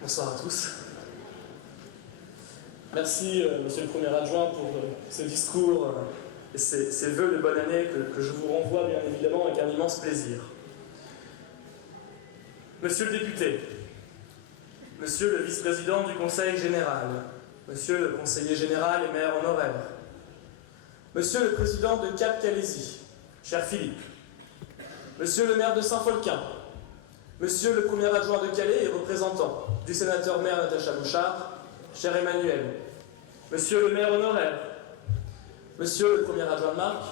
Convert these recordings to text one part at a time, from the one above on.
Bonsoir à tous. Merci, Monsieur le Premier Adjoint, pour ce discours et ces vœux de bonne année que je vous renvoie bien évidemment avec un immense plaisir. Monsieur le député, Monsieur le vice-président du Conseil général, Monsieur le conseiller général et maire honoraire, Monsieur le président de Cap-Calaisie, cher Philippe, Monsieur le maire de Saint-Folquin, Monsieur le premier adjoint de Calais et représentant du sénateur-maire Natacha Bouchard, cher Emmanuel, Monsieur le maire honoraire, Monsieur le premier adjoint de Marc,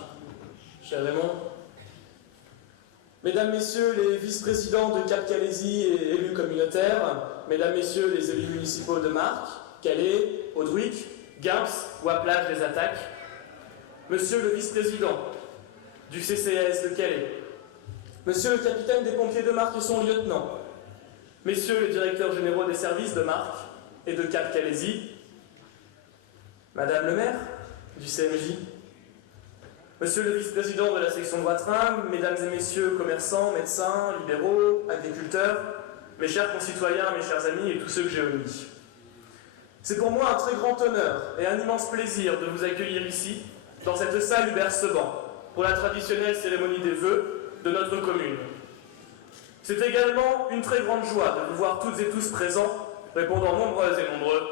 cher Raymond, Mesdames, Messieurs les vice-présidents de Cap-Calaisie et élus communautaires, Mesdames, Messieurs les élus municipaux de Marc, Calais, Audouic, Gaims ou à Plage des Attaques, Monsieur le vice-président du CCAS de Calais, Monsieur le capitaine des pompiers de Marc et son lieutenant, Messieurs les directeurs généraux des services de Marc et de Cap-Calaisie, Madame le maire du CMJ, Monsieur le vice-président de la section de Watrin, Mesdames et Messieurs commerçants, médecins, libéraux, agriculteurs, mes chers concitoyens, mes chers amis et tous ceux que j'ai omis. C'est pour moi un très grand honneur et un immense plaisir de vous accueillir ici, dans cette salle Hubert-Seban, pour la traditionnelle cérémonie des vœux de notre commune. C'est également une très grande joie de vous voir toutes et tous présents, répondant nombreuses et nombreux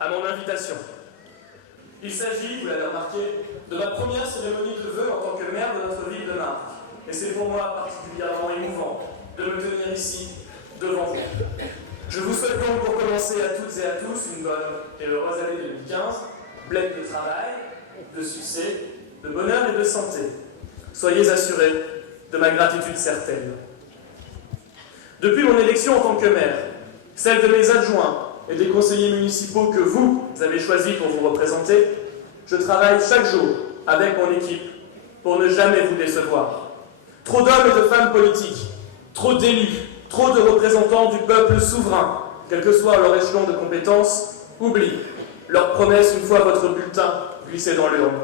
à mon invitation. Il s'agit, vous l'avez remarqué, de ma première cérémonie de vœux en tant que maire de notre ville de Marc. Et c'est pour moi particulièrement émouvant de me tenir ici, devant vous. Je vous souhaite donc pour commencer à toutes et à tous une bonne et heureuse année 2015, pleine de travail, de succès, de bonheur et de santé. Soyez assurés de ma gratitude certaine. Depuis mon élection en tant que maire, celle de mes adjoints et des conseillers municipaux que vous avez choisis pour vous représenter, je travaille chaque jour avec mon équipe pour ne jamais vous décevoir. Trop d'hommes et de femmes politiques, trop d'élus, trop de représentants du peuple souverain, quel que soit leur échelon de compétences, oublient leurs promesses une fois votre bulletin glissé dans l'urne.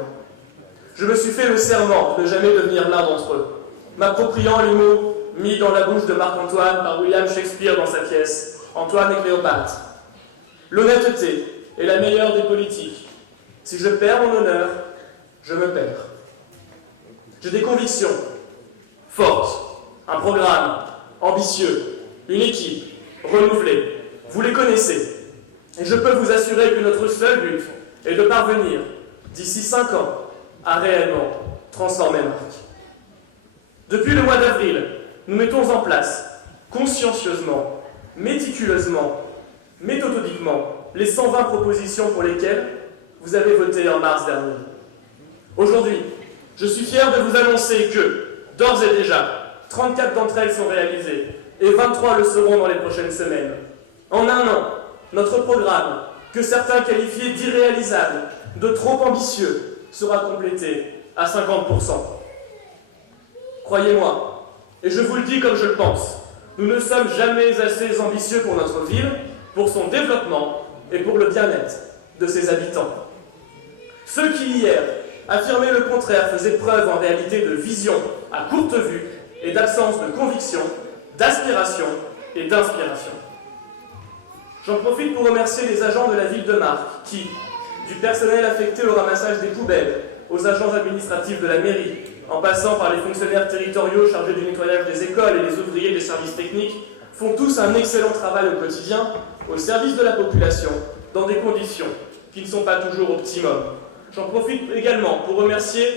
Je me suis fait le serment de ne jamais devenir l'un d'entre eux, m'appropriant les mots mis dans la bouche de Marc-Antoine par William Shakespeare dans sa pièce « Antoine et Cléopâtre ». L'honnêteté est la meilleure des politiques. Si je perds mon honneur, je me perds. J'ai des convictions fortes, un programme ambitieux, une équipe renouvelée. Vous les connaissez. Et je peux vous assurer que notre seul but est de parvenir, d'ici 5 ans, à réellement transformer Marc. Depuis le mois d'avril, nous mettons en place, consciencieusement, méticuleusement, méthodiquement, les 120 propositions pour lesquelles vous avez voté en mars dernier. Aujourd'hui, je suis fier de vous annoncer que, d'ores et déjà, 34 d'entre elles sont réalisées et 23 le seront dans les prochaines semaines. En un an, notre programme, que certains qualifiaient d'irréalisable, de trop ambitieux, sera complété à 50%. Croyez-moi, et je vous le dis comme je le pense, nous ne sommes jamais assez ambitieux pour notre ville, pour son développement et pour le bien-être de ses habitants. Ceux qui, hier, affirmaient le contraire faisaient preuve en réalité de vision à courte vue et d'absence de conviction, d'aspiration et d'inspiration. J'en profite pour remercier les agents de la ville de Marc qui, du personnel affecté au ramassage des poubelles, aux agents administratifs de la mairie, en passant par les fonctionnaires territoriaux chargés du nettoyage des écoles et les ouvriers des services techniques, font tous un excellent travail au quotidien, au service de la population, dans des conditions qui ne sont pas toujours optimum. J'en profite également pour remercier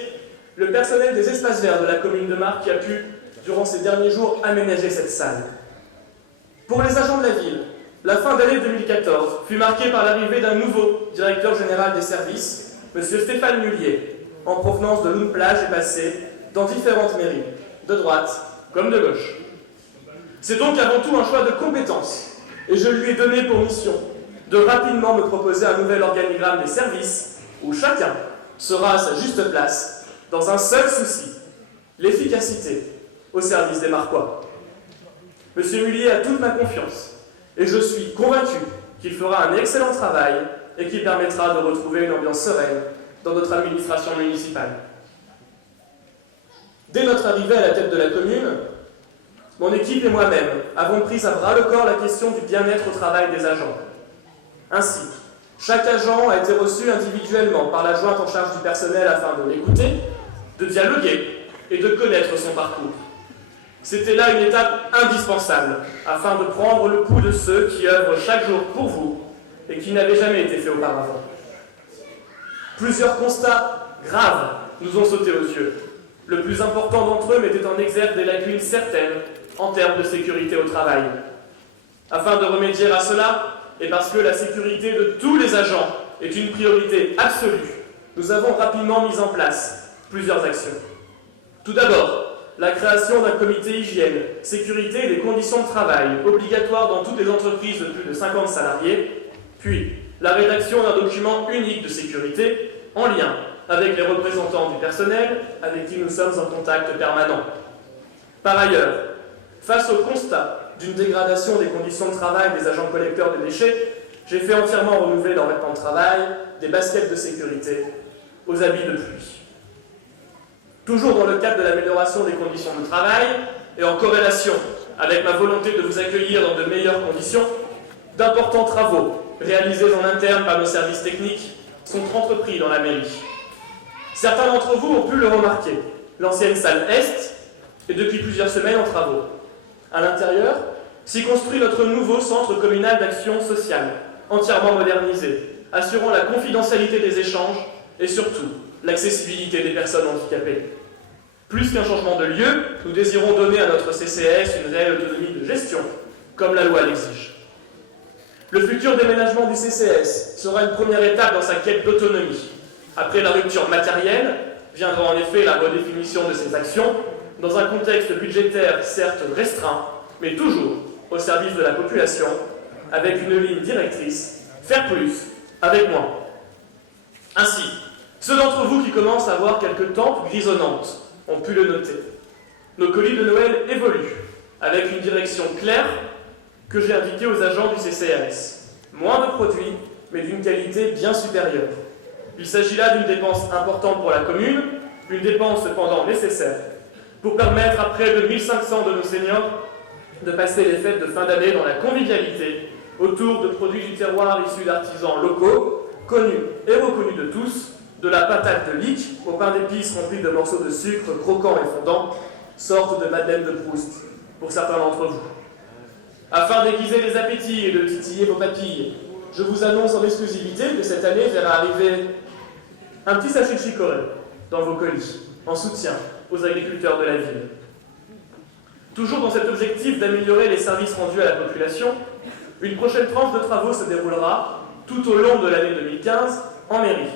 le personnel des espaces verts de la commune de Marc qui a pu, durant ces derniers jours, aménager cette salle. Pour les agents de la ville, la fin d'année 2014 fut marquée par l'arrivée d'un nouveau directeur général des services, M. Stéphane Mullier, en provenance de l'Oune-Plage et passé dans différentes mairies, de droite comme de gauche. C'est donc avant tout un choix de compétences, et je lui ai donné pour mission de rapidement me proposer un nouvel organigramme des services où chacun sera à sa juste place dans un seul souci, l'efficacité au service des Marquois. Monsieur Mullier a toute ma confiance, et je suis convaincu qu'il fera un excellent travail et qu'il permettra de retrouver une ambiance sereine dans notre administration municipale. Dès notre arrivée à la tête de la commune, mon équipe et moi-même avons pris à bras-le-corps la question du bien-être au travail des agents. Ainsi, chaque agent a été reçu individuellement par l'adjointe en charge du personnel afin de l'écouter, de dialoguer et de connaître son parcours. C'était là une étape indispensable afin de prendre le pouls de ceux qui œuvrent chaque jour pour vous et qui n'avaient jamais été faits auparavant. Plusieurs constats graves nous ont sauté aux yeux. Le plus important d'entre eux mettait en exergue des lacunes certaines en termes de sécurité au travail. Afin de remédier à cela, et parce que la sécurité de tous les agents est une priorité absolue, nous avons rapidement mis en place plusieurs actions. Tout d'abord, la création d'un comité hygiène, sécurité et des conditions de travail obligatoire dans toutes les entreprises de plus de 50 salariés, puis la rédaction d'un document unique de sécurité en lien avec les représentants du personnel avec qui nous sommes en contact permanent. Par ailleurs, face au constat d'une dégradation des conditions de travail des agents collecteurs de déchets, j'ai fait entièrement renouveler leurs vêtements de travail, des baskets de sécurité, aux habits de pluie. Toujours dans le cadre de l'amélioration des conditions de travail et en corrélation avec ma volonté de vous accueillir dans de meilleures conditions, d'importants travaux réalisés en interne par nos services techniques sont entrepris dans la mairie. Certains d'entre vous ont pu le remarquer. L'ancienne salle Est est depuis plusieurs semaines en travaux. À l'intérieur, s'y construit notre nouveau centre communal d'action sociale, entièrement modernisé, assurant la confidentialité des échanges et surtout l'accessibilité des personnes handicapées. Plus qu'un changement de lieu, nous désirons donner à notre CCAS une réelle autonomie de gestion, comme la loi l'exige. Le futur déménagement du CCAS sera une première étape dans sa quête d'autonomie. Après la rupture matérielle, viendra en effet la redéfinition de ses actions, dans un contexte budgétaire certes restreint, mais toujours au service de la population, avec une ligne directrice, faire plus, avec moins. Ainsi, ceux d'entre vous qui commencent à avoir quelques tempes grisonnantes ont pu le noter. Nos colis de Noël évoluent, avec une direction claire que j'ai indiquée aux agents du CCAS. Moins de produits, mais d'une qualité bien supérieure. Il s'agit là d'une dépense importante pour la commune, une dépense cependant nécessaire, pour permettre à près de 1500 de nos seniors de passer les fêtes de fin d'année dans la convivialité, autour de produits du terroir issus d'artisans locaux, connus et reconnus de tous, de la patate de Lick au pain d'épices rempli de morceaux de sucre croquants et fondants, sorte de Madeleine de Proust, pour certains d'entre vous. Afin d'aiguiser les appétits et de titiller vos papilles, je vous annonce en exclusivité que cette année verra arriver un petit sachet de chicorée dans vos colis, en soutien aux agriculteurs de la ville. Toujours dans cet objectif d'améliorer les services rendus à la population, une prochaine tranche de travaux se déroulera tout au long de l'année 2015 en mairie.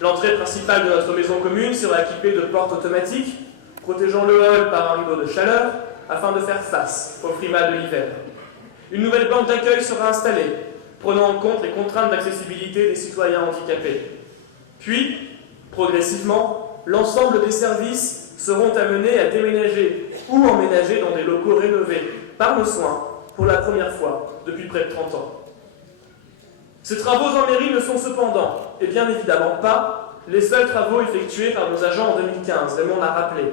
L'entrée principale de notre maison commune sera équipée de portes automatiques, protégeant le hall par un rideau de chaleur, afin de faire face au frimas de l'hiver. Une nouvelle banque d'accueil sera installée, prenant en compte les contraintes d'accessibilité des citoyens handicapés. Puis, progressivement, l'ensemble des services seront amenés à déménager ou emménager dans des locaux rénovés par nos soins pour la première fois depuis près de 30 ans. Ces travaux en mairie ne sont cependant, et bien évidemment pas, les seuls travaux effectués par nos agents en 2015, Raymond l'a rappelé.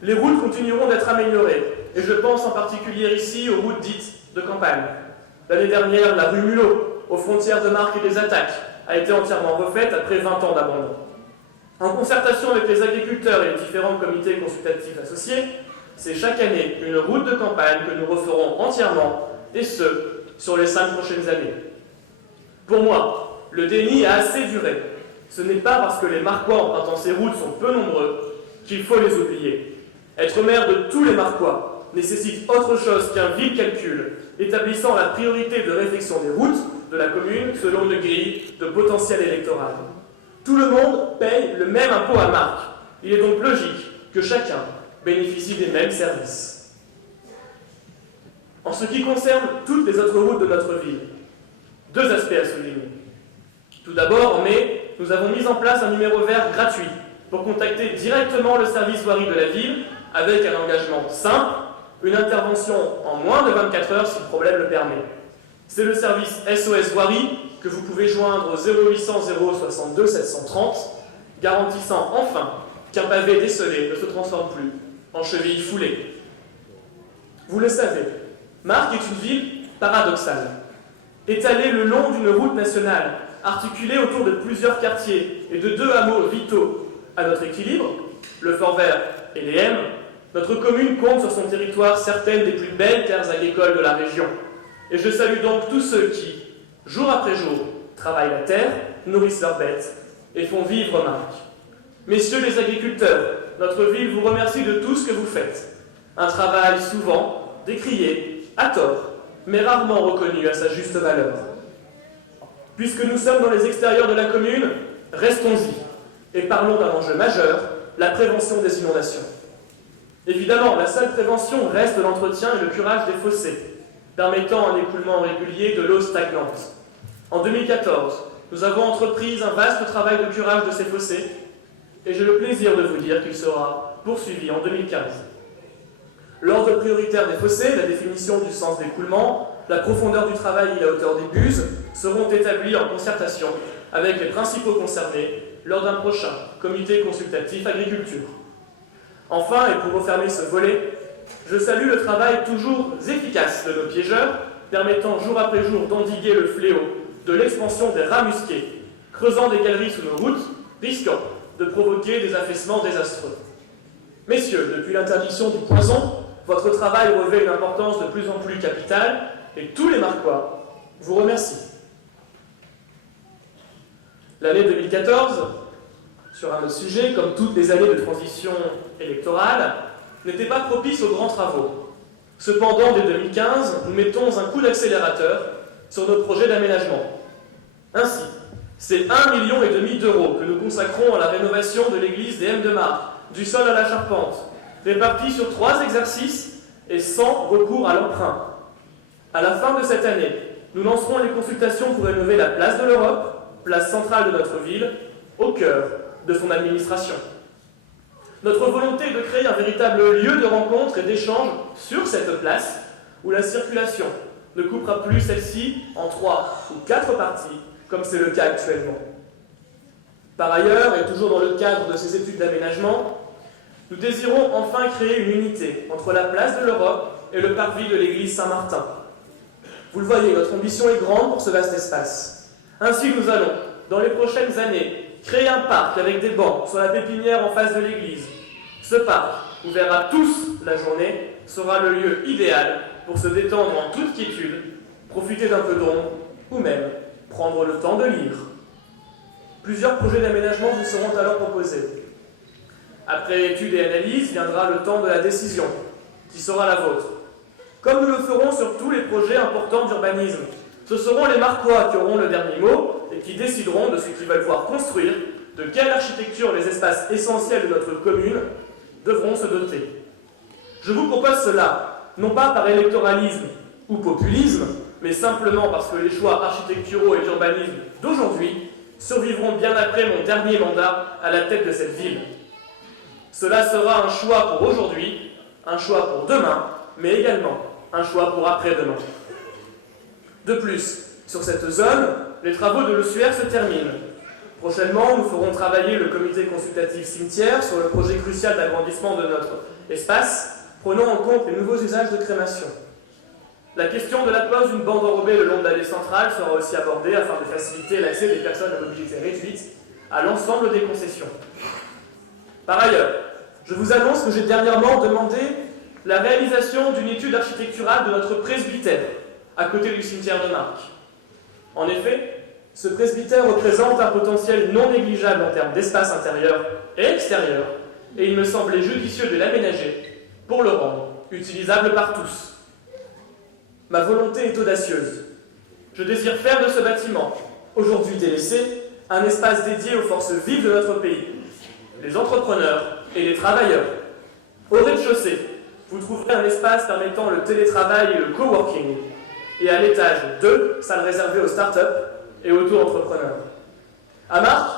Les routes continueront d'être améliorées, et je pense en particulier ici aux routes dites de campagne. L'année dernière, la rue Mulot, aux frontières de Marcq et des Attaques, a été entièrement refaite après 20 ans d'abandon. En concertation avec les agriculteurs et les différents comités consultatifs associés, c'est chaque année une route de campagne que nous referons entièrement, et ce, sur les 5 prochaines années. Pour moi, le déni a assez duré. Ce n'est pas parce que les Marquois empruntant ces routes sont peu nombreux qu'il faut les oublier. Être maire de tous les Marquois nécessite autre chose qu'un vil calcul établissant la priorité de réfection des routes de la commune selon une grille de potentiel électoral. Tout le monde paye le même impôt à Marcq. Il est donc logique que chacun bénéficie des mêmes services. En ce qui concerne toutes les autres routes de notre ville, 2 aspects à souligner. Tout d'abord, en mai, nous avons mis en place un numéro vert gratuit pour contacter directement le service voirie de la ville avec un engagement simple, une intervention en moins de 24 heures si le problème le permet. C'est le service SOS Voirie que vous pouvez joindre au 0800 062 730, garantissant enfin qu'un pavé décelé ne se transforme plus en cheville foulée. Vous le savez, Marc est une ville paradoxale. Étalée le long d'une route nationale, articulée autour de plusieurs quartiers et de deux hameaux vitaux à notre équilibre, le Fort Vert et les M, notre commune compte sur son territoire certaines des plus belles terres agricoles de la région. Et je salue donc tous ceux qui, jour après jour, travaillent la terre, nourrissent leurs bêtes et font vivre Marc. Messieurs les agriculteurs, notre ville vous remercie de tout ce que vous faites. Un travail souvent décrié, à tort, mais rarement reconnu à sa juste valeur. Puisque nous sommes dans les extérieurs de la commune, restons-y et parlons d'un enjeu majeur, la prévention des inondations. Évidemment, la seule prévention reste l'entretien et le curage des fossés, permettant un écoulement régulier de l'eau stagnante. En 2014, nous avons entrepris un vaste travail de curage de ces fossés, et j'ai le plaisir de vous dire qu'il sera poursuivi en 2015. L'ordre prioritaire des fossés, la définition du sens d'écoulement, la profondeur du travail et la hauteur des buses seront établis en concertation avec les principaux concernés lors d'un prochain comité consultatif agriculture. Enfin, et pour refermer ce volet, je salue le travail toujours efficace de nos piégeurs, permettant jour après jour d'endiguer le fléau de l'expansion des rats musqués, creusant des galeries sous nos routes, risquant de provoquer des affaissements désastreux. Messieurs, depuis l'interdiction du poison, votre travail revêt une importance de plus en plus capitale et tous les Marcois vous remercient. L'année 2014, sur un autre sujet, comme toutes les années de transition électorale, n'était pas propice aux grands travaux. Cependant, dès 2015, nous mettons un coup d'accélérateur sur nos projets d'aménagement. Ainsi, c'est 1,5 million d'euros que nous consacrons à la rénovation de l'église des M de Marc, du sol à la charpente, répartis sur 3 exercices et sans recours à l'emprunt. À la fin de cette année, nous lancerons les consultations pour rénover la place de l'Europe, place centrale de notre ville, au cœur de son administration. Notre volonté est de créer un véritable lieu de rencontre et d'échange sur cette place, où la circulation ne coupera plus celle-ci en 3 ou 4 parties, comme c'est le cas actuellement. Par ailleurs, et toujours dans le cadre de ces études d'aménagement, nous désirons enfin créer une unité entre la place de l'Europe et le parvis de l'église Saint-Martin. Vous le voyez, notre ambition est grande pour ce vaste espace. Ainsi, nous allons, dans les prochaines années, créer un parc avec des bancs sur la pépinière en face de l'église. Ce parc, ouvert à tous la journée, sera le lieu idéal pour se détendre en toute quiétude, profiter d'un peu d'ombre ou même prendre le temps de lire. Plusieurs projets d'aménagement vous seront alors proposés. Après études et analyses, viendra le temps de la décision, qui sera la vôtre. Comme nous le ferons sur tous les projets importants d'urbanisme, ce seront les Marcois qui auront le dernier mot et qui décideront de ce qu'ils veulent voir construire, de quelle architecture les espaces essentiels de notre commune devront se doter. Je vous propose cela, non pas par électoralisme ou populisme, mais simplement parce que les choix architecturaux et d'urbanisme d'aujourd'hui survivront bien après mon dernier mandat à la tête de cette ville. Cela sera un choix pour aujourd'hui, un choix pour demain, mais également un choix pour après-demain. De plus, sur cette zone, les travaux de l'ossuaire se terminent. Prochainement, nous ferons travailler le comité consultatif cimetière sur le projet crucial d'agrandissement de notre espace, prenant en compte les nouveaux usages de crémation. La question de la pose d'une bande enrobée le long de l'allée centrale sera aussi abordée afin de faciliter l'accès des personnes à mobilité réduite à l'ensemble des concessions. Par ailleurs, je vous annonce que j'ai dernièrement demandé la réalisation d'une étude architecturale de notre presbytère, à côté du cimetière de Marc. En effet, ce presbytère représente un potentiel non négligeable en termes d'espace intérieur et extérieur, et il me semblait judicieux de l'aménager pour le rendre utilisable par tous. Ma volonté est audacieuse. Je désire faire de ce bâtiment, aujourd'hui délaissé, un espace dédié aux forces vives de notre pays, les entrepreneurs et les travailleurs. Au rez-de-chaussée, vous trouverez un espace permettant le télétravail et le coworking, et à l'étage 2, salle réservée aux start-up et auto-entrepreneurs. À Marc,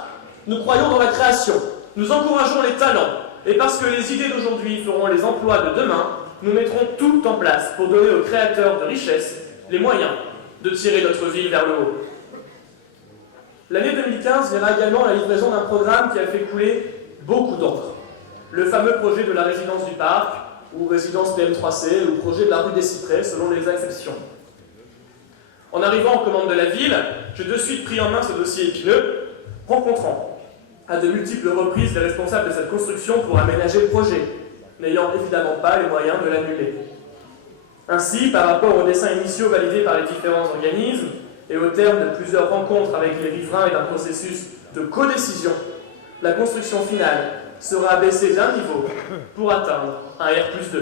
nous croyons dans la création, nous encourageons les talents, et parce que les idées d'aujourd'hui feront les emplois de demain, nous mettrons tout en place pour donner aux créateurs de richesses les moyens de tirer notre ville vers le haut. L'année 2015 verra également la livraison d'un programme qui a fait couler beaucoup d'encre. Le fameux projet de la résidence du parc, ou résidence PM3C, ou projet de la rue des Cyprès, selon les acceptions. En arrivant en commande de la ville, j'ai de suite pris en main ce dossier épineux, rencontrant à de multiples reprises les responsables de cette construction pour aménager le projet, n'ayant évidemment pas les moyens de l'annuler. Ainsi, par rapport aux dessins initiaux validés par les différents organismes, et au terme de plusieurs rencontres avec les riverains et d'un processus de codécision, la construction finale sera abaissée d'un niveau pour atteindre un R+2.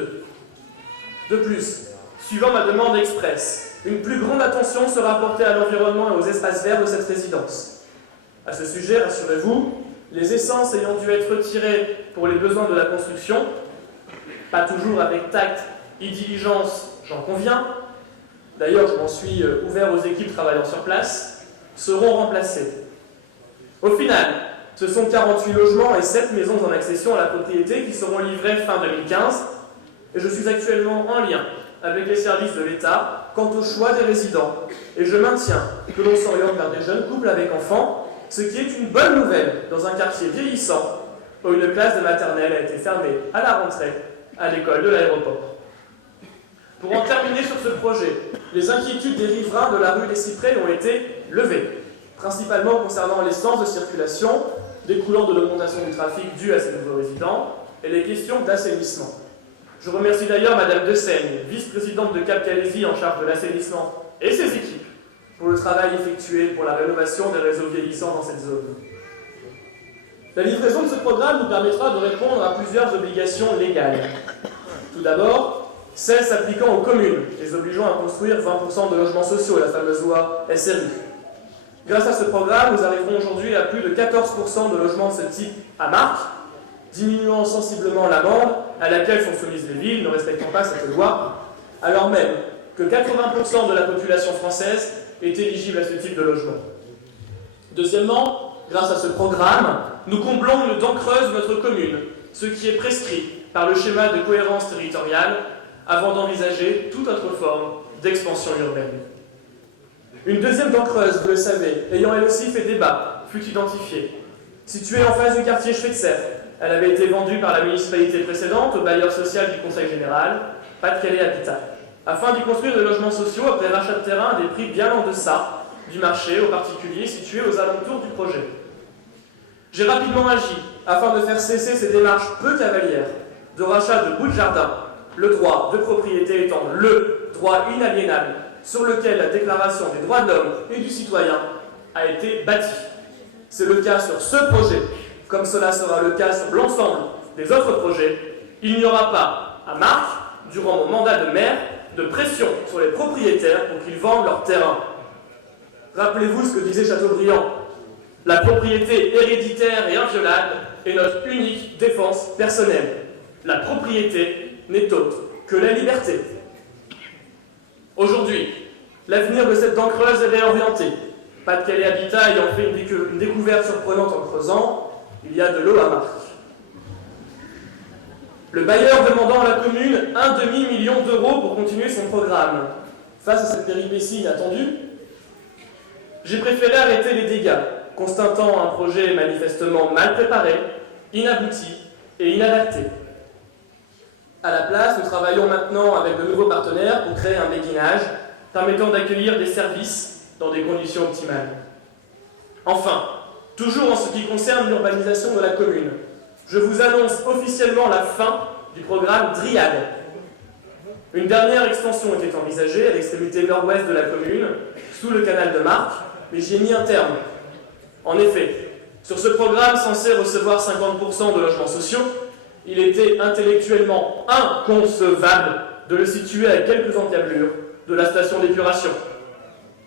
De plus, suivant ma demande expresse, une plus grande attention sera portée à l'environnement et aux espaces verts de cette résidence. À ce sujet, rassurez-vous, les essences ayant dû être retirées pour les besoins de la construction, pas toujours avec tact et diligence, j'en conviens, d'ailleurs je m'en suis ouvert aux équipes travaillant sur place, seront remplacées. Au final, ce sont 48 logements et 7 maisons en accession à la propriété qui seront livrés fin 2015, et je suis actuellement en lien avec les services de l'État quant au choix des résidents, et je maintiens que l'on s'oriente vers des jeunes couples avec enfants, ce qui est une bonne nouvelle dans un quartier vieillissant où une classe de maternelle a été fermée à la rentrée à l'école de l'aéroport. Pour en terminer sur ce projet, les inquiétudes des riverains de la rue des Cyprès ont été levées, principalement concernant les sens de circulation découlant de l'augmentation du trafic due à ces nouveaux résidents et les questions d'assainissement. Je remercie d'ailleurs Madame De Seigne, vice-présidente de Cap Calaisis en charge de l'assainissement, et ses équipes pour le travail effectué pour la rénovation des réseaux vieillissants dans cette zone. La livraison de ce programme nous permettra de répondre à plusieurs obligations légales. Tout d'abord, celles s'appliquant aux communes, les obligeant à construire 20% de logements sociaux, la fameuse loi SRU. Grâce à ce programme, nous arriverons aujourd'hui à plus de 14% de logements de ce type à Marques, diminuant sensiblement l'amende à laquelle sont soumises les villes ne respectant pas cette loi, alors même que 80% de la population française est éligible à ce type de logement. Deuxièmement, grâce à ce programme, nous comblons une dent creuse de notre commune, ce qui est prescrit par le schéma de cohérence territoriale avant d'envisager toute autre forme d'expansion urbaine. Une deuxième dent creuse, vous le savez, ayant elle aussi fait débat, fut identifiée. Située en face du quartier Schweitzer, elle avait été vendue par la municipalité précédente au bailleur social du Conseil général, Pas-de-Calais Habitat, afin d'y construire des logements sociaux après rachat de terrain à des prix bien en deçà du marché aux particuliers situés aux alentours du projet. J'ai rapidement agi afin de faire cesser ces démarches peu cavalières de rachat de bouts de jardin, le droit de propriété étant le droit inaliénable sur lequel la Déclaration des droits de l'homme et du citoyen a été bâtie. C'est le cas sur ce projet, comme cela sera le cas sur l'ensemble des autres projets. Il n'y aura pas, à Marques, durant mon mandat de maire, de pression sur les propriétaires pour qu'ils vendent leur terrain. Rappelez-vous ce que disait Chateaubriand. La propriété héréditaire et inviolable est notre unique défense personnelle. La propriété n'est autre que la liberté. Aujourd'hui, l'avenir de cette dent creuse est réorienté. Pas-de-Calais Habitat ayant fait une découverte surprenante en creusant, il y a de l'eau à Marques. Le bailleur demandant à la commune un demi-million d'euros pour continuer son programme. Face à cette péripétie inattendue, j'ai préféré arrêter les dégâts, constatant un projet manifestement mal préparé, inabouti et inadapté. À la place, nous travaillons maintenant avec de nouveaux partenaires pour créer un béguinage permettant d'accueillir des services dans des conditions optimales. Enfin, toujours en ce qui concerne l'urbanisation de la commune, je vous annonce officiellement la fin du programme Dryade. Une dernière extension était envisagée à l'extrémité nord-ouest de la commune, sous le canal de Marques, mais j'y ai mis un terme. En effet, sur ce programme censé recevoir 50% de logements sociaux, il était intellectuellement inconcevable de le situer à quelques encablures de la station d'épuration.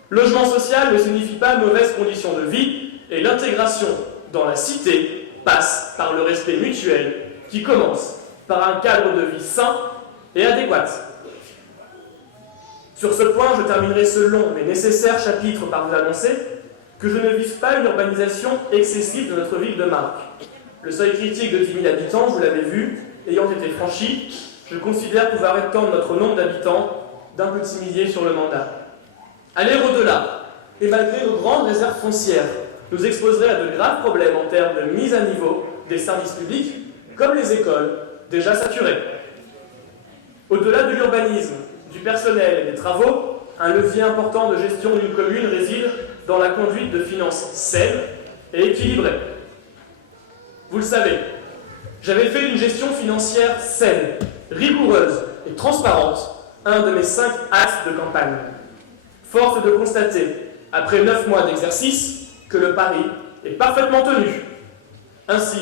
Logement social ne signifie pas mauvaises conditions de vie, et l'intégration dans la cité passe par le respect mutuel qui commence par un cadre de vie sain et adéquat. Sur ce point, je terminerai ce long mais nécessaire chapitre par vous annoncer que je ne vise pas une urbanisation excessive de notre ville de Marques. Le seuil critique de 10 000 habitants, vous l'avez vu, ayant été franchi, je considère pouvoir étendre notre nombre d'habitants d'un petit millier sur le mandat. Aller au-delà, et malgré nos grandes réserves foncières, nous exposerait à de graves problèmes en termes de mise à niveau des services publics, comme les écoles, déjà saturées. Au-delà de l'urbanisme, du personnel et des travaux, un levier important de gestion d'une commune réside dans la conduite de finances saines et équilibrées. Vous le savez, j'avais fait d'une gestion financière saine, rigoureuse et transparente un de mes 5 axes de campagne. Force est de constater, après 9 mois d'exercice, que le pari est parfaitement tenu. Ainsi,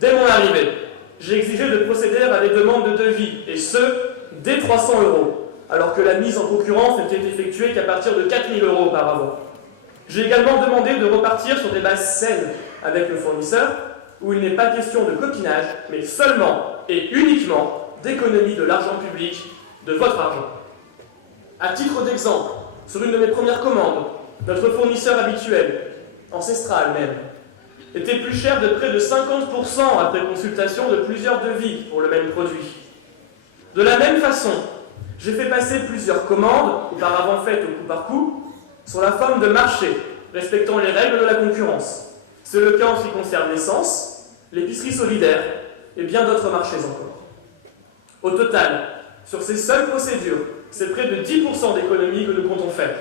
dès mon arrivée, j'ai exigé de procéder à des demandes de devis, et ce, dès 300 €, alors que la mise en concurrence n'était effectuée qu'à partir de 4 000 € auparavant. J'ai également demandé de repartir sur des bases saines avec le fournisseur, où il n'est pas question de copinage, mais seulement et uniquement d'économie de l'argent public, de votre argent. À titre d'exemple, sur une de mes premières commandes, notre fournisseur habituel, ancestral même, était plus cher de près de 50% après consultation de plusieurs devis pour le même produit. De la même façon, j'ai fait passer plusieurs commandes, auparavant faites au coup par coup, sur la forme de marché, respectant les règles de la concurrence. C'est le cas en ce qui concerne l'essence, l'épicerie solidaire et bien d'autres marchés encore. Au total, sur ces seules procédures, c'est près de 10% d'économies que nous comptons faire.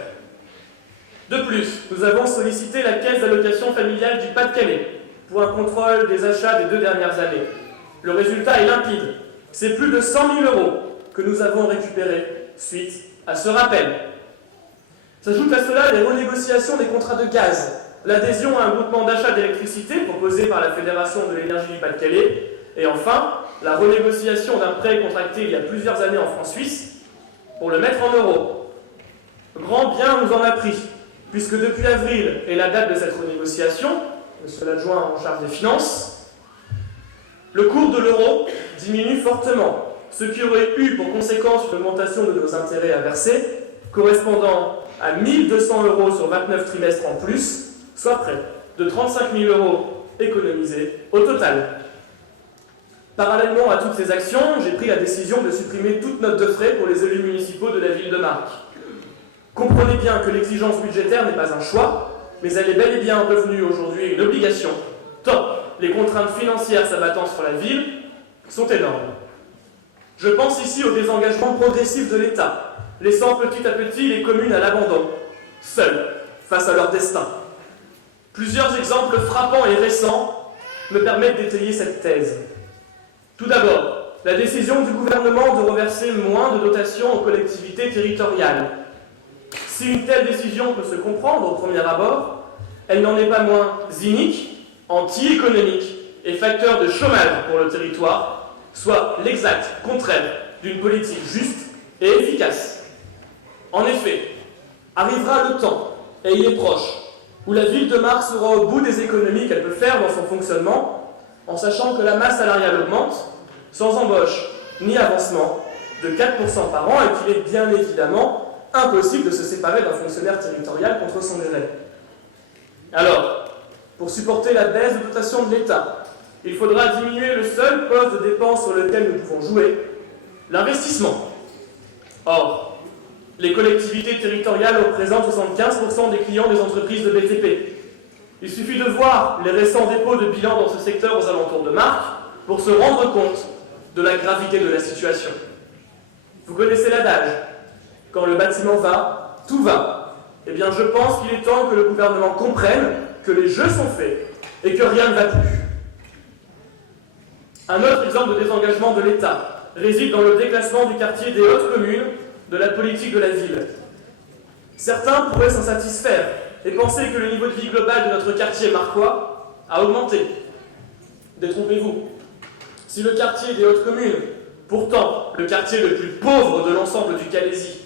De plus, nous avons sollicité la caisse d'allocation familiale du Pas-de-Calais pour un contrôle des achats des 2 dernières années. Le résultat est limpide. C'est plus de 100 000 € que nous avons récupérés suite à ce rappel. S'ajoutent à cela les renégociations des contrats de gaz, l'adhésion à un groupement d'achat d'électricité proposé par la Fédération de l'énergie du Pas-de-Calais, et enfin, la renégociation d'un prêt contracté il y a plusieurs années en francs suisses pour le mettre en euros. Grand bien nous en a pris, puisque depuis avril et la date de cette renégociation, monsieur l'adjoint en charge des finances, le cours de l'euro diminue fortement, ce qui aurait eu pour conséquence une augmentation de nos intérêts à verser, correspondant à 1 200 € sur 29 trimestres en plus, soit près de 35 000 € économisés au total. Parallèlement à toutes ces actions, j'ai pris la décision de supprimer toute note de frais pour les élus municipaux de la ville de Marcq. Comprenez bien que l'exigence budgétaire n'est pas un choix, mais elle est bel et bien devenue aujourd'hui une obligation, tant les contraintes financières s'abattant sur la ville sont énormes. Je pense ici au désengagement progressif de l'État, laissant petit à petit les communes à l'abandon, seules face à leur destin. Plusieurs exemples frappants et récents me permettent d'étayer cette thèse. Tout d'abord, la décision du gouvernement de reverser moins de dotations aux collectivités territoriales. Si une telle décision peut se comprendre au premier abord, elle n'en est pas moins inique, anti-économique et facteur de chômage pour le territoire, soit l'exact contraire d'une politique juste et efficace. En effet, arrivera le temps, et il est proche, où la ville de Marcq sera au bout des économies qu'elle peut faire dans son fonctionnement, en sachant que la masse salariale augmente, sans embauche ni avancement, de 4% par an, et qu'il est bien évidemment impossible de se séparer d'un fonctionnaire territorial contre son gré. Alors, pour supporter la baisse de dotation de l'État, il faudra diminuer le seul poste de dépense sur lequel nous pouvons jouer, l'investissement. Or, les collectivités territoriales représentent 75% des clients des entreprises de BTP. Il suffit de voir les récents dépôts de bilan dans ce secteur aux alentours de Marcq pour se rendre compte de la gravité de la situation. Vous connaissez l'adage, quand le bâtiment va, tout va. Eh bien, je pense qu'il est temps que le gouvernement comprenne que les jeux sont faits et que rien ne va plus. Un autre exemple de désengagement de l'État réside dans le déclassement du quartier des hautes communes de la politique de la ville. Certains pourraient s'en satisfaire et penser que le niveau de vie global de notre quartier marquois a augmenté. Détrompez-vous. Si le quartier des hautes communes, pourtant le quartier le plus pauvre de l'ensemble du Calaisis,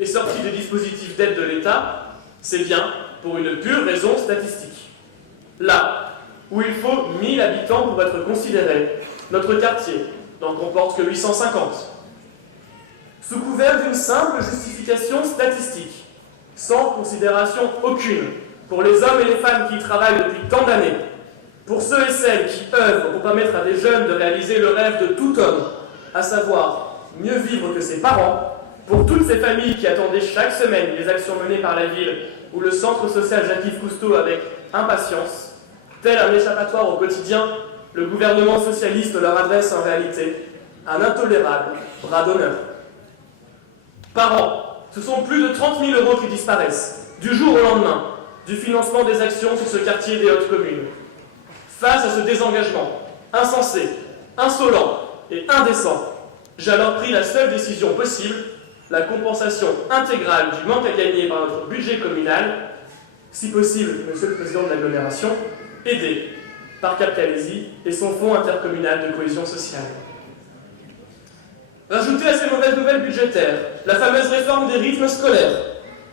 est sorti des dispositifs d'aide de l'État, c'est bien pour une pure raison statistique. Là où il faut 1000 habitants pour être considéré, notre quartier n'en comporte que 850. Sous couvert d'une simple justification statistique, sans considération aucune pour les hommes et les femmes qui y travaillent depuis tant d'années, pour ceux et celles qui œuvrent pour permettre à des jeunes de réaliser le rêve de tout homme, à savoir mieux vivre que ses parents, pour toutes ces familles qui attendaient chaque semaine les actions menées par la ville ou le centre social Jacques-Yves Cousteau avec impatience, tel un échappatoire au quotidien, le gouvernement socialiste leur adresse en réalité un intolérable bras d'honneur. Par an, ce sont plus de 30 000 € qui disparaissent, du jour au lendemain, du financement des actions sur ce quartier des Hautes Communes. Face à ce désengagement insensé, insolent et indécent, j'ai alors pris la seule décision possible, la compensation intégrale du manque à gagner par notre budget communal, si possible, Monsieur le Président de l'agglomération, aidé par Cap Calaisis et son fonds intercommunal de cohésion sociale. Rajoutez à ces mauvaises nouvelles budgétaires la fameuse réforme des rythmes scolaires,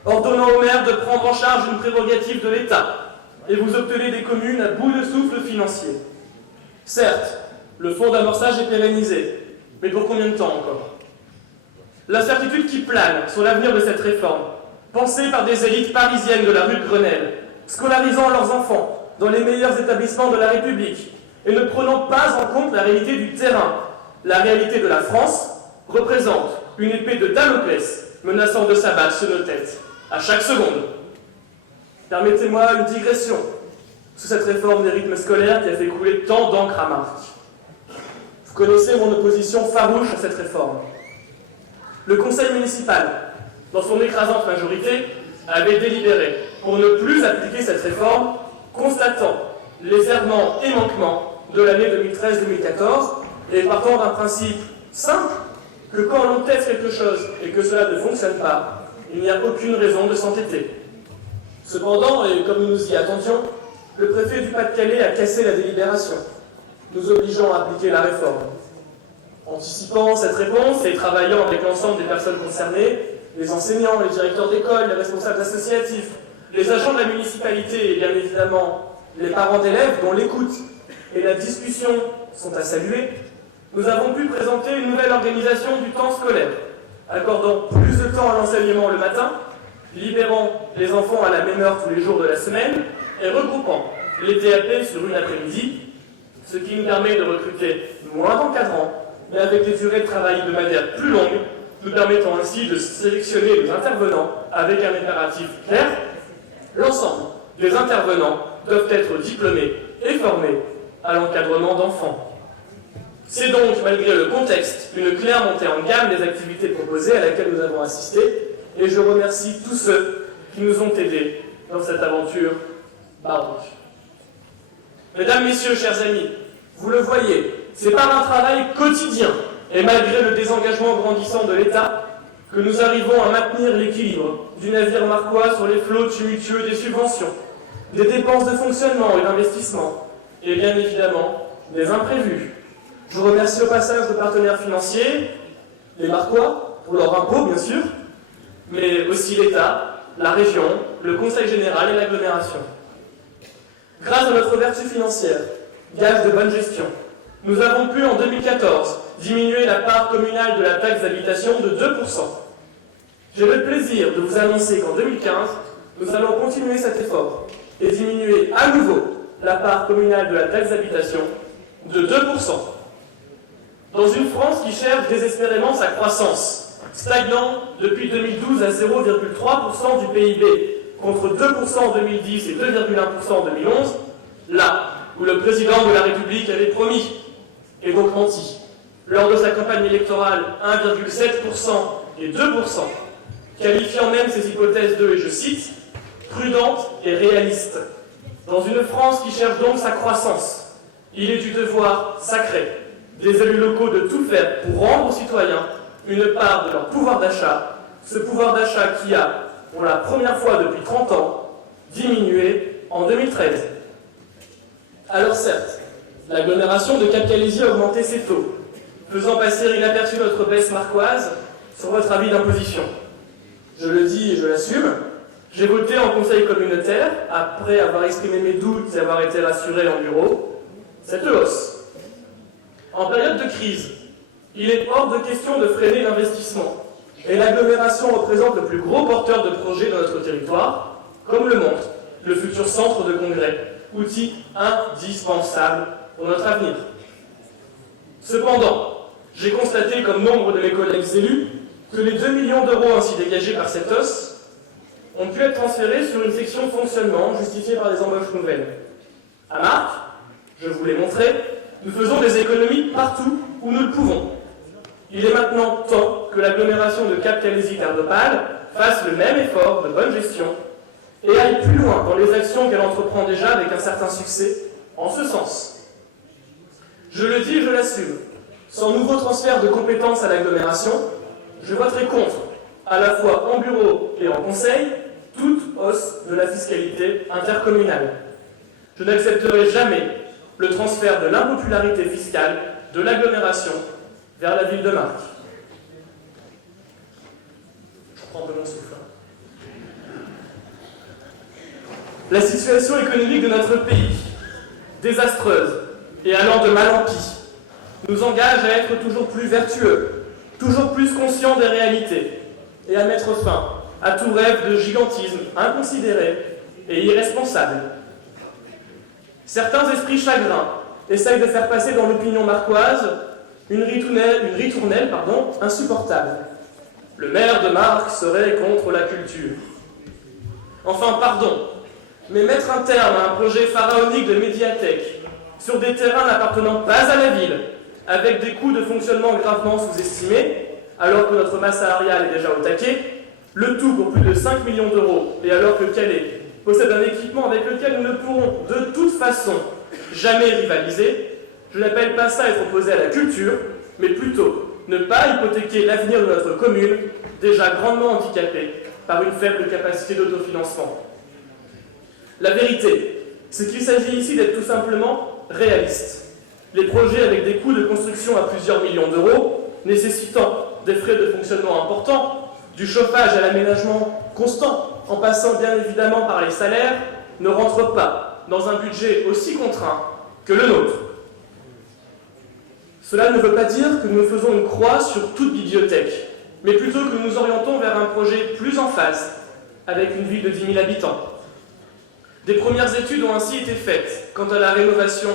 ordonnant aux maires de prendre en charge une prérogative de l'État, et vous obtenez des communes à bout de souffle financier. Certes, le fonds d'amorçage est pérennisé, mais pour combien de temps encore? L'incertitude qui plane sur l'avenir de cette réforme, pensée par des élites parisiennes de la rue de Grenelle, scolarisant leurs enfants dans les meilleurs établissements de la République, et ne prenant pas en compte la réalité du terrain, la réalité de la France, représente une épée de Damoclès menaçant de s'abattre sur nos têtes à chaque seconde. Permettez-moi une digression sur cette réforme des rythmes scolaires qui a fait couler tant d'encre à Marc. Vous connaissez mon opposition farouche à cette réforme. Le conseil municipal, dans son écrasante majorité, avait délibéré pour ne plus appliquer cette réforme, constatant les errements et manquements de l'année 2013-2014 et partant d'un principe simple que quand l'on teste quelque chose et que cela ne fonctionne pas, il n'y a aucune raison de s'entêter. Cependant, et comme nous nous y attendions, le préfet du Pas-de-Calais a cassé la délibération, nous obligeant à appliquer la réforme. Anticipant cette réponse et travaillant avec l'ensemble des personnes concernées, les enseignants, les directeurs d'école, les responsables associatifs, les agents de la municipalité et bien évidemment les parents d'élèves dont l'écoute et la discussion sont à saluer, nous avons pu présenter une nouvelle organisation du temps scolaire, accordant plus de temps à l'enseignement le matin, libérant les enfants à la même heure tous les jours de la semaine et regroupant les TAP sur une après-midi, ce qui nous permet de recruter moins d'encadrants, mais avec des durées de travail de manière plus longue, nous permettant ainsi de sélectionner les intervenants avec un impératif clair. L'ensemble des intervenants doivent être diplômés et formés à l'encadrement d'enfants. C'est donc, malgré le contexte, une claire montée en gamme des activités proposées à laquelle nous avons assisté, et je remercie tous ceux qui nous ont aidés dans cette aventure baroque. Mesdames, Messieurs, chers amis, vous le voyez, c'est par un travail quotidien, et malgré le désengagement grandissant de l'État, que nous arrivons à maintenir l'équilibre du navire marquois sur les flots tumultueux des subventions, des dépenses de fonctionnement et d'investissement, et bien évidemment des imprévus. Je remercie au passage nos partenaires financiers, les Marquois, pour leur impôt bien sûr, mais aussi l'État, la région, le Conseil général et l'agglomération. Grâce à notre vertu financière, gage de bonne gestion, nous avons pu en 2014 diminuer la part communale de la taxe d'habitation de 2%. J'ai le plaisir de vous annoncer qu'en 2015, nous allons continuer cet effort et diminuer à nouveau la part communale de la taxe d'habitation de 2%. Dans une France qui cherche désespérément sa croissance, stagnant depuis 2012 à 0,3% du PIB, contre 2% en 2010 et 2,1% en 2011, là où le président de la République avait promis, et donc menti, lors de sa campagne électorale 1,7% et 2%, qualifiant même ces hypothèses de, et je cite, prudentes et réalistes. Dans une France qui cherche donc sa croissance, il est du devoir sacré des élus locaux de tout faire pour rendre aux citoyens une part de leur pouvoir d'achat, ce pouvoir d'achat qui a, pour la première fois depuis 30 ans, diminué en 2013. Alors certes, l'agglomération de Cap Calaisis a augmenté ses taux, faisant passer inaperçue notre baisse marquoise sur votre avis d'imposition. Je le dis et je l'assume, j'ai voté en conseil communautaire, après avoir exprimé mes doutes et avoir été rassuré en bureau, cette hausse. En période de crise, il est hors de question de freiner l'investissement, et l'agglomération représente le plus gros porteur de projets dans notre territoire, comme le montre le futur centre de congrès, outil indispensable pour notre avenir. Cependant, j'ai constaté, comme nombre de mes collègues élus, que les 2 millions d'euros ainsi dégagés par cette hausse ont pu être transférés sur une section fonctionnement justifiée par des embauches nouvelles. À Marc, je vous l'ai montré, nous faisons des économies partout où nous le pouvons. Il est maintenant temps que l'agglomération de Cap-Calaisis-Terre d'Opale fasse le même effort de bonne gestion et aille plus loin dans les actions qu'elle entreprend déjà avec un certain succès en ce sens. Je le dis et je l'assume, sans nouveau transfert de compétences à l'agglomération, je voterai contre, à la fois en bureau et en conseil, toute hausse de la fiscalité intercommunale. Je n'accepterai jamais le transfert de l'impopularité fiscale de l'agglomération vers la ville de Marc. Je reprends un peu mon souffle. La situation économique de notre pays, désastreuse et allant de mal en pis, nous engage à être toujours plus vertueux, toujours plus conscients des réalités et à mettre fin à tout rêve de gigantisme inconsidéré et irresponsable. Certains esprits chagrins essayent de faire passer dans l'opinion marquoise une ritournelle insupportable. Le maire de Marc serait contre la culture. Enfin, pardon, mais mettre un terme à un projet pharaonique de médiathèque sur des terrains n'appartenant pas à la ville, avec des coûts de fonctionnement gravement sous-estimés, alors que notre masse salariale est déjà au taquet, le tout pour plus de 5 millions d'euros, et alors que Calais possède un équipement avec lequel nous ne pourrons de toute façon jamais rivaliser, je n'appelle pas ça être opposé à la culture, mais plutôt ne pas hypothéquer l'avenir de notre commune, déjà grandement handicapée par une faible capacité d'autofinancement. La vérité, c'est qu'il s'agit ici d'être tout simplement réaliste. Les projets avec des coûts de construction à plusieurs millions d'euros, nécessitant des frais de fonctionnement importants, du chauffage à l'aménagement constant, en passant bien évidemment par les salaires, ne rentrent pas dans un budget aussi contraint que le nôtre. Cela ne veut pas dire que nous faisons une croix sur toute bibliothèque, mais plutôt que nous nous orientons vers un projet plus en phase avec une ville de 10 000 habitants. Des premières études ont ainsi été faites quant à la rénovation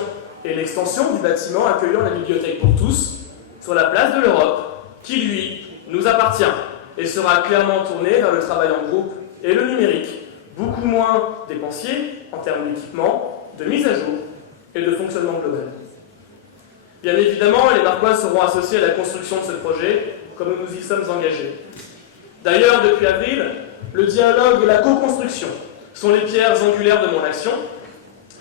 et l'extension du bâtiment accueillant la bibliothèque pour tous sur la place de l'Europe, qui lui nous appartient et sera clairement tourné vers le travail en groupe et le numérique, beaucoup moins dépensier en termes d'équipement, de mise à jour et de fonctionnement global. Bien évidemment, les Marquois seront associés à la construction de ce projet, comme nous y sommes engagés. D'ailleurs, depuis avril, le dialogue et la co-construction sont les pierres angulaires de mon action,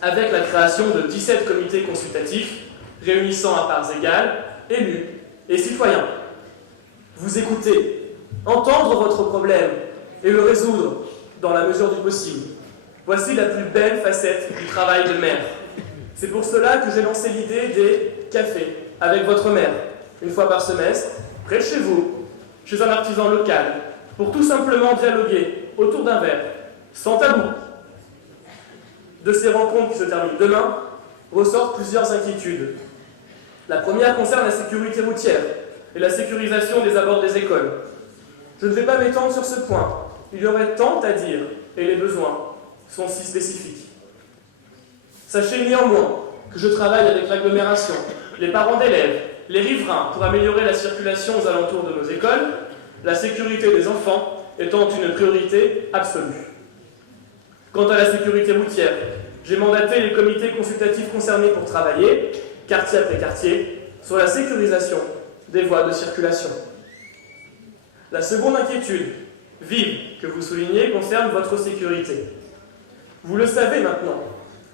avec la création de 17 comités consultatifs, réunissant à parts égales élus et citoyens. Vous écoutez, entendre votre problème et le résoudre dans la mesure du possible. Voici la plus belle facette du travail de maire. C'est pour cela que j'ai lancé l'idée des cafés avec votre maire, une fois par semestre, près de chez vous, chez un artisan local, pour tout simplement dialoguer autour d'un verre, sans tabou. De ces rencontres qui se terminent demain, ressortent plusieurs inquiétudes. La première concerne la sécurité routière et la sécurisation des abords des écoles. Je ne vais pas m'étendre sur ce point, il y aurait tant à dire, et les besoins sont si spécifiques. Sachez néanmoins que je travaille avec l'agglomération, les parents d'élèves, les riverains pour améliorer la circulation aux alentours de nos écoles, la sécurité des enfants étant une priorité absolue. Quant à la sécurité routière, j'ai mandaté les comités consultatifs concernés pour travailler, quartier après quartier, sur la sécurisation des voies de circulation. La seconde inquiétude, vive, que vous soulignez, concerne votre sécurité. Vous le savez maintenant,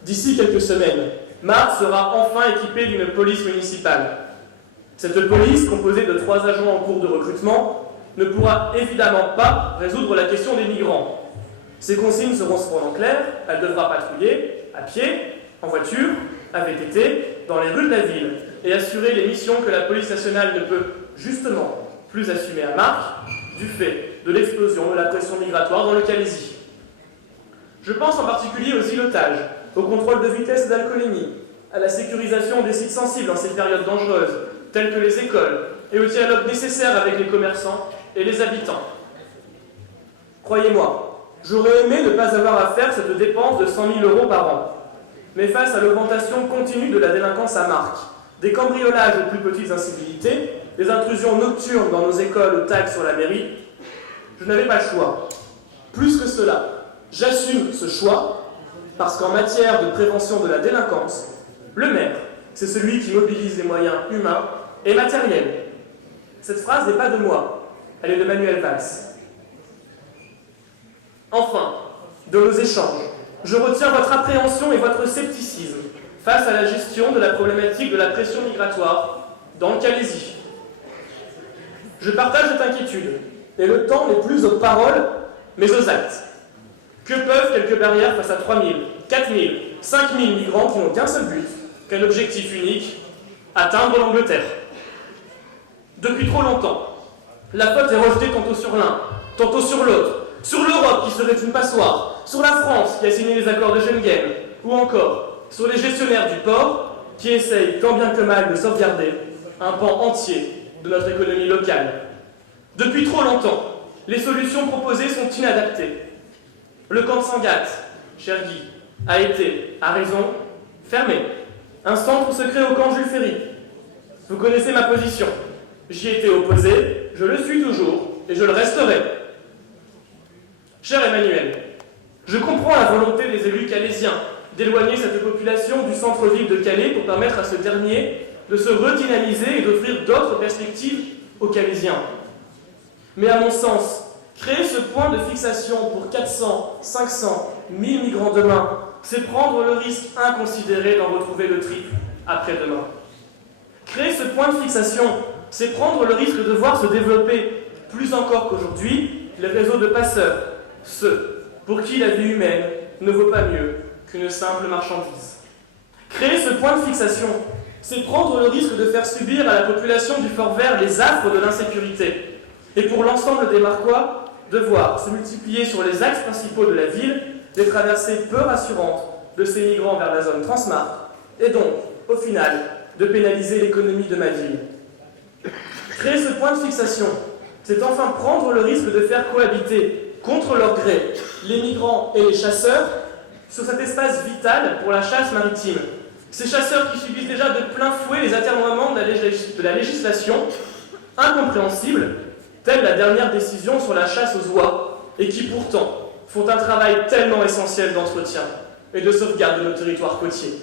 d'ici quelques semaines, Marc sera enfin équipé d'une police municipale. Cette police, composée de 3 agents en cours de recrutement, ne pourra évidemment pas résoudre la question des migrants. Ces consignes seront cependant claires, elle devra patrouiller à pied, en voiture, à VTT, dans les rues de la ville, et assurer les missions que la police nationale ne peut justement plus assumer à Marc, du fait de l'explosion de la pression migratoire dans le Calaisis. Je pense en particulier aux îlotages, au contrôle de vitesse et d'alcoolémie, à la sécurisation des sites sensibles en ces périodes dangereuses, telles que les écoles, et au dialogue nécessaire avec les commerçants et les habitants. Croyez-moi, j'aurais aimé ne pas avoir à faire cette dépense de 100 000 € par an. Mais face à l'augmentation continue de la délinquance à Marc, des cambriolages aux plus petites incivilités, des intrusions nocturnes dans nos écoles aux tags sur la mairie, je n'avais pas le choix. Plus que cela, j'assume ce choix parce qu'en matière de prévention de la délinquance, le maire, c'est celui qui mobilise les moyens humains et matériels. Cette phrase n'est pas de moi, elle est de Manuel Valls. Enfin, de nos échanges, je retiens votre appréhension et votre scepticisme face à la gestion de la problématique de la pression migratoire dans le Calaisis. Je partage cette inquiétude, et le temps n'est plus aux paroles, mais aux actes. Que peuvent quelques barrières face à 3 000, 4 000, 5 000 migrants qui n'ont qu'un seul but, qu'un objectif unique, atteindre l'Angleterre? Depuis trop longtemps, la faute est rejetée tantôt sur l'un, tantôt sur l'autre, sur l'Europe qui serait une passoire, sur la France qui a signé les accords de Schengen, ou encore sur les gestionnaires du port qui essayent tant bien que mal de sauvegarder un pan entier de notre économie locale. Depuis trop longtemps, les solutions proposées sont inadaptées. Le camp de Sangatte, cher Guy, a été, à raison, fermé. Un centre se crée au camp Jules Ferry. Vous connaissez ma position. J'y étais opposé, je le suis toujours, et je le resterai. Cher Emmanuel, je comprends la volonté des élus calaisiens d'éloigner cette population du centre-ville de Calais pour permettre à ce dernier de se redynamiser et d'offrir d'autres perspectives aux Calaisiens. Mais à mon sens, créer ce point de fixation pour 400, 500, 1000 migrants demain, c'est prendre le risque inconsidéré d'en retrouver le triple après-demain. Créer ce point de fixation, c'est prendre le risque de voir se développer, plus encore qu'aujourd'hui, les réseaux de passeurs, ceux pour qui la vie humaine ne vaut pas mieux qu'une simple marchandise. Créer ce point de fixation, c'est prendre le risque de faire subir à la population du Fort Vert les affres de l'insécurité, et pour l'ensemble des Marquois, de voir se multiplier sur les axes principaux de la ville des traversées peu rassurantes de ces migrants vers la zone Transmarc, et donc, au final, de pénaliser l'économie de ma ville. Créer ce point de fixation, c'est enfin prendre le risque de faire cohabiter, contre leur gré, les migrants et les chasseurs sur cet espace vital pour la chasse maritime. Ces chasseurs qui subissent déjà de plein fouet les atermoiements de la législation, incompréhensibles, telle la dernière décision sur la chasse aux oies, et qui pourtant font un travail tellement essentiel d'entretien et de sauvegarde de nos territoires côtiers.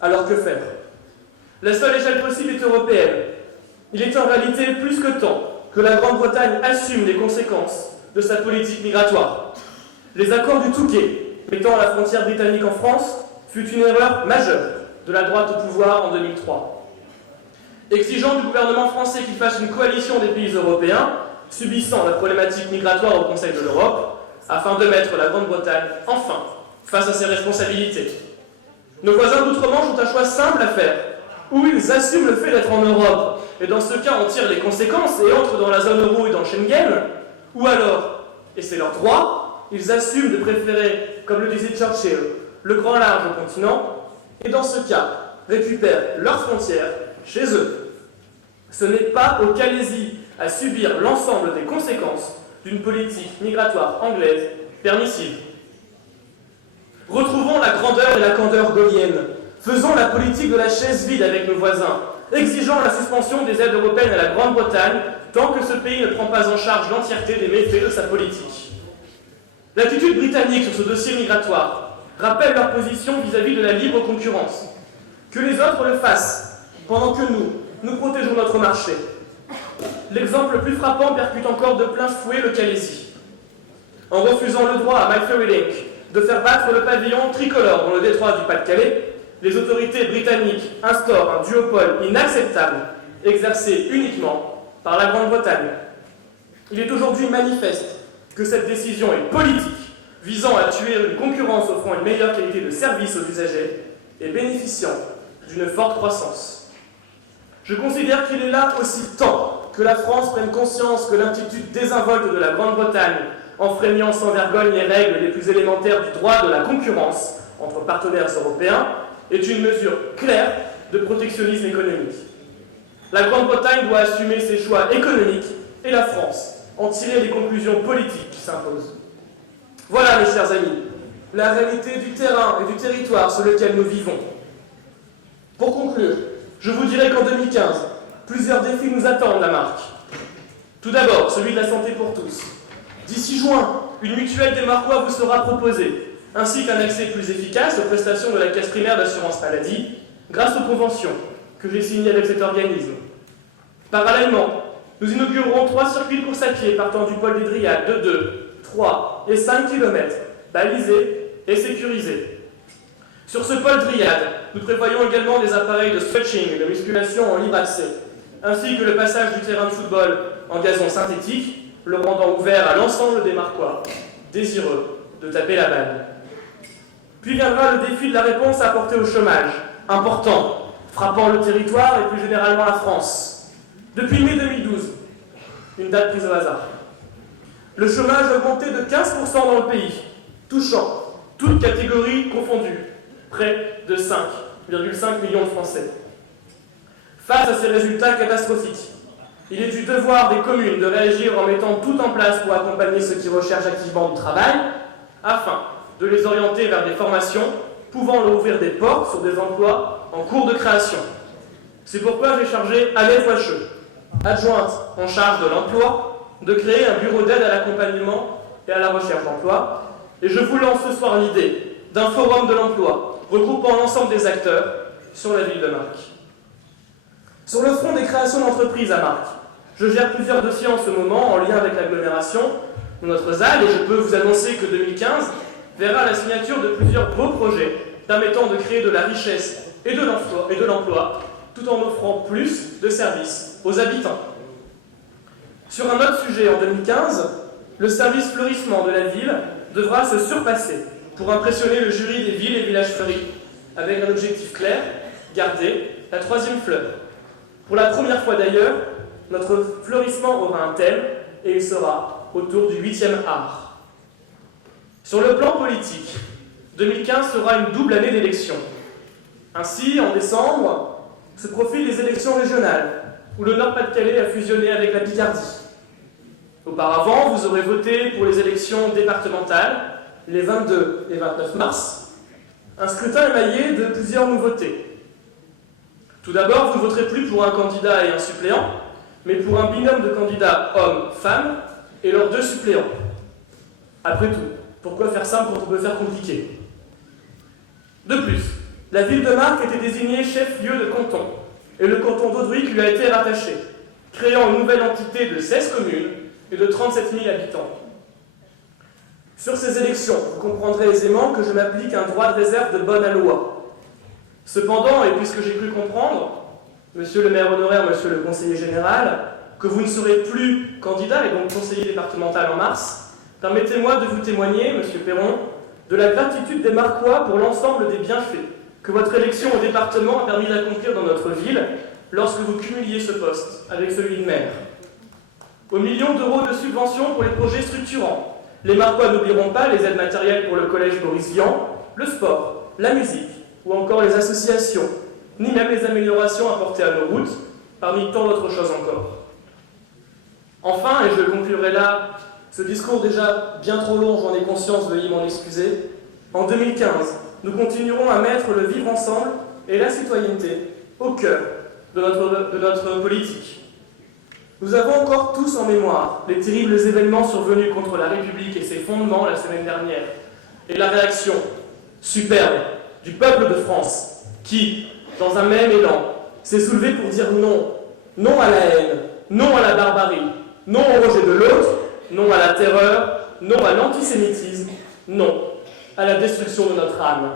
Alors que faire? La seule échelle possible est européenne. Il est en réalité plus que temps que la Grande-Bretagne assume les conséquences de sa politique migratoire. Les accords du Touquet, mettant la frontière britannique en France, fut une erreur majeure de la droite au pouvoir en 2003. Exigeant du gouvernement français qu'il fasse une coalition des pays européens, subissant la problématique migratoire au Conseil de l'Europe, afin de mettre la Grande-Bretagne, enfin, face à ses responsabilités. Nos voisins d'outre-Manche ont un choix simple à faire, où ils assument le fait d'être en Europe, et dans ce cas on tire les conséquences et entrent dans la zone euro et dans Schengen, ou alors, et c'est leur droit, ils assument de préférer, comme le disait Churchill, le grand large au continent, et dans ce cas, récupèrent leurs frontières chez eux. Ce n'est pas au Calaisis à subir l'ensemble des conséquences d'une politique migratoire anglaise permissive. Retrouvons la grandeur et la candeur gaulienne. Faisons la politique de la chaise vide avec nos voisins, exigeant la suspension des aides européennes à la Grande-Bretagne tant que ce pays ne prend pas en charge l'entièreté des méfaits de sa politique. L'attitude britannique sur ce dossier migratoire rappelle leur position vis-à-vis de la libre concurrence. Que les autres le fassent, pendant que nous protégeons notre marché. L'exemple le plus frappant percute encore de plein fouet le Calaisis. En refusant le droit à My Ferry Link de faire battre le pavillon tricolore dans le détroit du Pas-de-Calais, les autorités britanniques instaurent un duopole inacceptable, exercé uniquement par la Grande-Bretagne. Il est aujourd'hui manifeste que cette décision est politique, visant à tuer une concurrence offrant une meilleure qualité de service aux usagers et bénéficiant d'une forte croissance. Je considère qu'il est là aussi temps que la France prenne conscience que l'attitude désinvolte de la Grande-Bretagne, enfreignant sans vergogne les règles les plus élémentaires du droit de la concurrence entre partenaires européens, est une mesure claire de protectionnisme économique. La Grande-Bretagne doit assumer ses choix économiques et la France en tirer les conclusions politiques qui s'imposent. Voilà, mes chers amis, la réalité du terrain et du territoire sur lequel nous vivons. Pour conclure, je vous dirai qu'en 2015, plusieurs défis nous attendent la marque. Tout d'abord, celui de la santé pour tous. D'ici juin, une mutuelle des Marquois vous sera proposée, ainsi qu'un accès plus efficace aux prestations de la caisse primaire d'assurance maladie, grâce aux conventions que j'ai signées avec cet organisme. Parallèlement, nous inaugurerons 3 circuits de course à pied partant du pôle des Dryades de 2, 3 et 5 km, balisés et sécurisés. Sur ce pôle Dryade, nous prévoyons également des appareils de stretching et de musculation en libre accès, ainsi que le passage du terrain de football en gazon synthétique, le rendant ouvert à l'ensemble des Marcois, désireux de taper la balle. Puis viendra le défi de la réponse à apporter au chômage, important, frappant le territoire et plus généralement la France. Depuis mai 2012, une date prise au hasard. Le chômage a augmenté de 15% dans le pays, touchant toutes catégories confondues, près de 5,5 millions de Français. Face à ces résultats catastrophiques, il est du devoir des communes de réagir en mettant tout en place pour accompagner ceux qui recherchent activement du travail, afin de les orienter vers des formations pouvant leur ouvrir des portes sur des emplois en cours de création. C'est pourquoi j'ai chargé Annette Wacheux, adjointe en charge de l'emploi, de créer un bureau d'aide à l'accompagnement et à la recherche d'emploi. Et je vous lance ce soir l'idée d'un forum de l'emploi regroupant l'ensemble des acteurs sur la ville de Marc. Sur le front des créations d'entreprises à Marc, je gère plusieurs dossiers en ce moment en lien avec l'agglomération de notre ZAD et je peux vous annoncer que 2015 verra la signature de plusieurs beaux projets permettant de créer de la richesse et de l'emploi tout en offrant plus de services aux habitants. Sur un autre sujet, en 2015, le service fleurissement de la ville devra se surpasser pour impressionner le jury des villes et villages fleuris, avec un objectif clair, garder la 3e fleur. Pour la première fois d'ailleurs, notre fleurissement aura un thème et il sera autour du 8e art. Sur le plan politique, 2015 sera une double année d'élections. Ainsi, en décembre, se profilent les élections régionales, où le Nord-Pas-de-Calais a fusionné avec la Picardie. Auparavant, vous aurez voté pour les élections départementales, les 22 et 29 mars, un scrutin émaillé de plusieurs nouveautés. Tout d'abord, vous ne voterez plus pour un candidat et un suppléant, mais pour un binôme de candidats hommes-femmes et leurs 2 suppléants. Après tout, pourquoi faire simple quand on peut faire compliqué? De plus, la ville de Marc était désignée chef-lieu de canton, et le canton d'Audruic lui a été rattaché, créant une nouvelle entité de 16 communes et de 37 000 habitants. Sur ces élections, vous comprendrez aisément que je m'applique un droit de réserve de bonne loi. Cependant, et puisque j'ai cru comprendre, monsieur le maire honoraire, monsieur le conseiller général, que vous ne serez plus candidat et donc conseiller départemental en mars, permettez-moi de vous témoigner, monsieur Perron, de la gratitude des Marcois pour l'ensemble des bienfaits que votre élection au département a permis d'accomplir dans notre ville lorsque vous cumuliez ce poste avec celui de maire. Aux millions d'euros de subventions pour les projets structurants, les Marcois n'oublieront pas les aides matérielles pour le collège Boris Vian, le sport, la musique ou encore les associations, ni même les améliorations apportées à nos routes, parmi tant d'autres choses encore. Enfin, et je conclurai là, ce discours déjà bien trop long, j'en ai conscience, veuillez m'en excuser, en 2015, nous continuerons à mettre le vivre ensemble et la citoyenneté au cœur de notre politique. Nous avons encore tous en mémoire les terribles événements survenus contre la République et ses fondements la semaine dernière, et la réaction superbe du peuple de France qui, dans un même élan, s'est soulevé pour dire non, non à la haine, non à la barbarie, non au rejet de l'autre, non à la terreur, non à l'antisémitisme, non à la destruction de notre âme.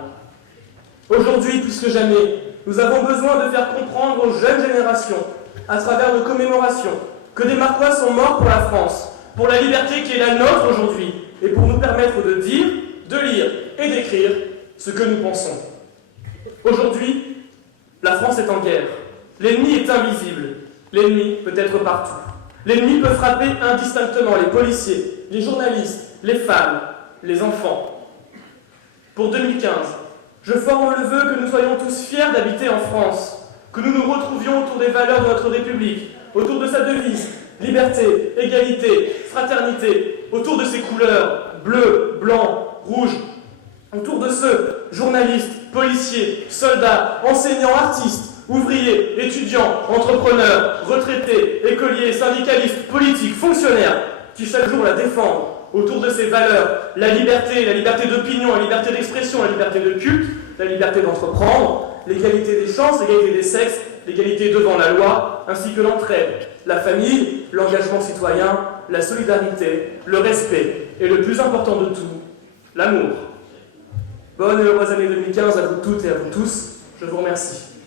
Aujourd'hui, plus que jamais, nous avons besoin de faire comprendre aux jeunes générations, à travers nos commémorations, que des Marcois sont morts pour la France, pour la liberté qui est la nôtre aujourd'hui, et pour nous permettre de dire, de lire et d'écrire ce que nous pensons. Aujourd'hui, la France est en guerre. L'ennemi est invisible. L'ennemi peut être partout. L'ennemi peut frapper indistinctement les policiers, les journalistes, les femmes, les enfants. Pour 2015, je forme le vœu que nous soyons tous fiers d'habiter en France, que nous nous retrouvions autour des valeurs de notre République, autour de sa devise, liberté, égalité, fraternité, autour de ses couleurs, bleu, blanc, rouge, autour de ceux, journalistes, policiers, soldats, enseignants, artistes, ouvriers, étudiants, entrepreneurs, retraités, écoliers, syndicalistes, politiques, fonctionnaires, qui chaque jour la défendent, autour de ces valeurs, la liberté d'opinion, la liberté d'expression, la liberté de culte, la liberté d'entreprendre, l'égalité des chances, l'égalité des sexes, l'égalité devant la loi, ainsi que l'entraide, la famille, l'engagement citoyen, la solidarité, le respect et le plus important de tout, l'amour. Bonne et heureuse année 2015 à vous toutes et à vous tous. Je vous remercie.